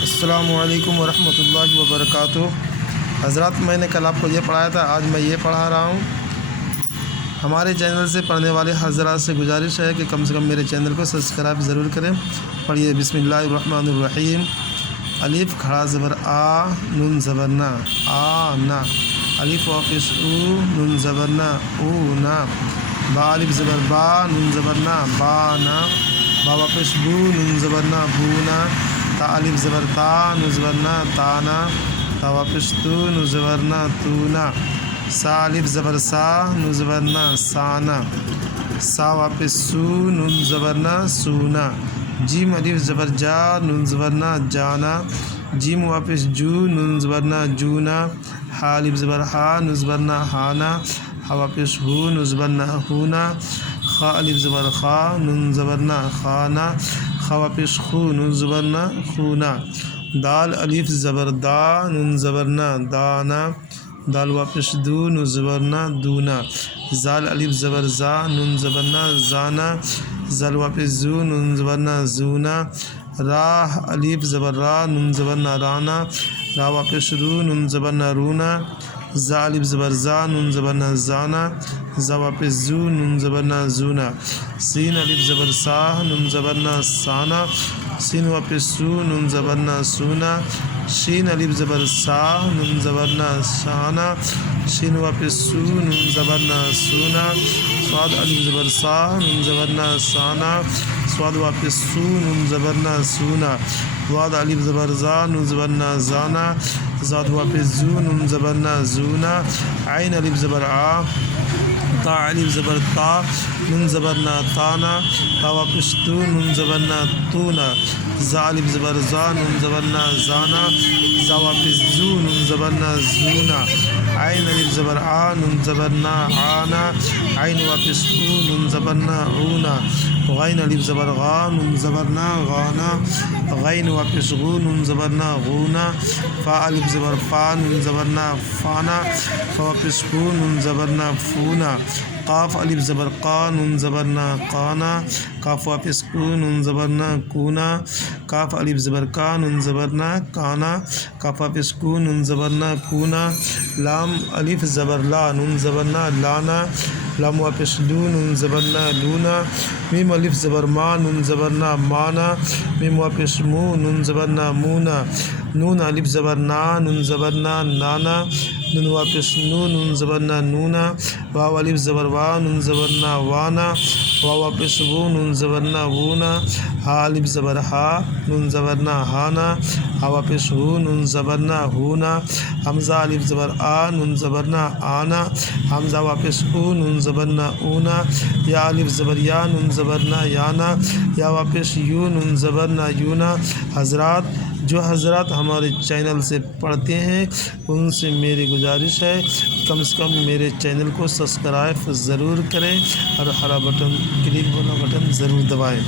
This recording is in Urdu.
السلام علیکم ورحمۃ اللہ وبرکاتہ۔ حضرات، میں نے کل آپ کو یہ پڑھایا تھا، آج میں یہ پڑھا رہا ہوں۔ ہمارے چینل سے پڑھنے والے حضرات سے گزارش ہے کہ کم سے کم میرے چینل کو سبسکرائب ضرور کریں۔ پڑھیے، بسم اللہ الرحمن الرحیم۔ الف کھڑا زبر آ، نون زبر نا، آ نا۔ الف واقف او، نون زبر نا، او نا۔ با الف زبر با، نون زبر نا، با نا۔ با واقف بو، نون زبر نا، بو نا۔ تا الف زبر تا، نون زبر نا، تا نا۔ تا واقف تو، نون زبر نا، تو نا۔ سا الف زبر سا، نون زبر نا، سا نا۔ سا واپس سو، نون زبر نا، سونا۔ جیم الف زبر جا، نون زبر نا، جانا۔ جیم واپس جو، نون زبر نا، جونا۔ ہا الف زبر ہا، نون زبر نا، ہانا۔ ہا واپس ہو، نون زبر نا، ہونا۔ خا الف زبر خا، نون زبر نا، خانا۔ خا واپس خو، نون زبر نا، خونا۔ دال الف زبر دا، نون زبر نا، دانا۔ دال واپس دو، نون زبر نا، دونا۔ زال الف زبر زا، نون زبر نا، زانا۔ زال واپس زو، نون زبر نا، زونا۔ راہ الف زبر را، نون زبر نا، رانا۔ را واپس رو، نون زبر نا، رونا۔ زا الف زبر زا، نون زبر نا، زانا۔ زا واپس زو، نون زبر نا، زونا۔ سین الف زبر سا، نون زبر نا، سانا۔ سین واپس سو، نون زبر نا، سونا۔ شین الف زبر سا، نون زبر نا، شانا۔ شین واپس سو، نون زبر نا، سونا۔ صاد الف زبر سا، نون زبر نا، سانا۔ صاد واپس سو، نون زبر نا، سونا۔ واد الف زبر زا، نون زبر نا، زانا۔ زاد واپس زو، نون زبر نا، زونا۔ عین الف زبر آ۔ تا الف زبر تا، نون زبر نا، تانا۔ تا واپس تو، نون زبر نا، تونا۔ زا الف زبر زا، نون زبر نا، زانا۔ زا واپس زو، نون زبر نا، زونا۔ عین الف زبر آ، نون زبر نا، آنا۔ عین واپس او، نون زبر نا، اونا۔ غین الف زبر غا، نون زبر نا، غانا۔ غین واپس غو، نون زبر نا، غونا۔ فا الف زبر فا، نون زبر نا، فانا۔ فا واپس فو، نون زبر نا، فونا۔ قاف الف زبر قا، نون زبر نا، قانا۔ کاف واپس کو، نون زبر نا، کونا۔ کاف الف زبر کا، نون زبر نا، کانا۔ کاف واپس کو، نون زبر نا، کونا۔ لام الف زبر لا، نون زبر نا، لانا۔ لام واپس لو، نون زبر نا، لونا۔ میم الف زبر ما، نون زبر نا، مانا۔ میم واپس مو، نون زبر نا، مونا۔ نون الف زبر نا، نون زبر نا، نانا۔ نون واپس نو، نون زبر نا، نونا۔ واو الف زبر وا، نون زبر نا، وانا۔ واو واپس وو، نون زبر نا، وونا۔ ہا الف زبر ہا، نون زبر نا، ہانا۔ ہا واپس ہو، نون زبر نا، ہونا۔ حمزہ الف زبر آ، نون زبر نا، آنا۔ حمزہ واپس او، نون زبر نا، اونا۔ یا الف زبر یا، نون زبر نا، یانا۔ یا واپس یو، نون زبر نا، یونا۔ حضرات، جو حضرات ہمارے چینل سے پڑھتے ہیں ان سے میری گزارش ہے کم سے کم میرے چینل کو سبسکرائب ضرور کریں اور ہرا بٹن، کلک والا بٹن ضرور دبائیں۔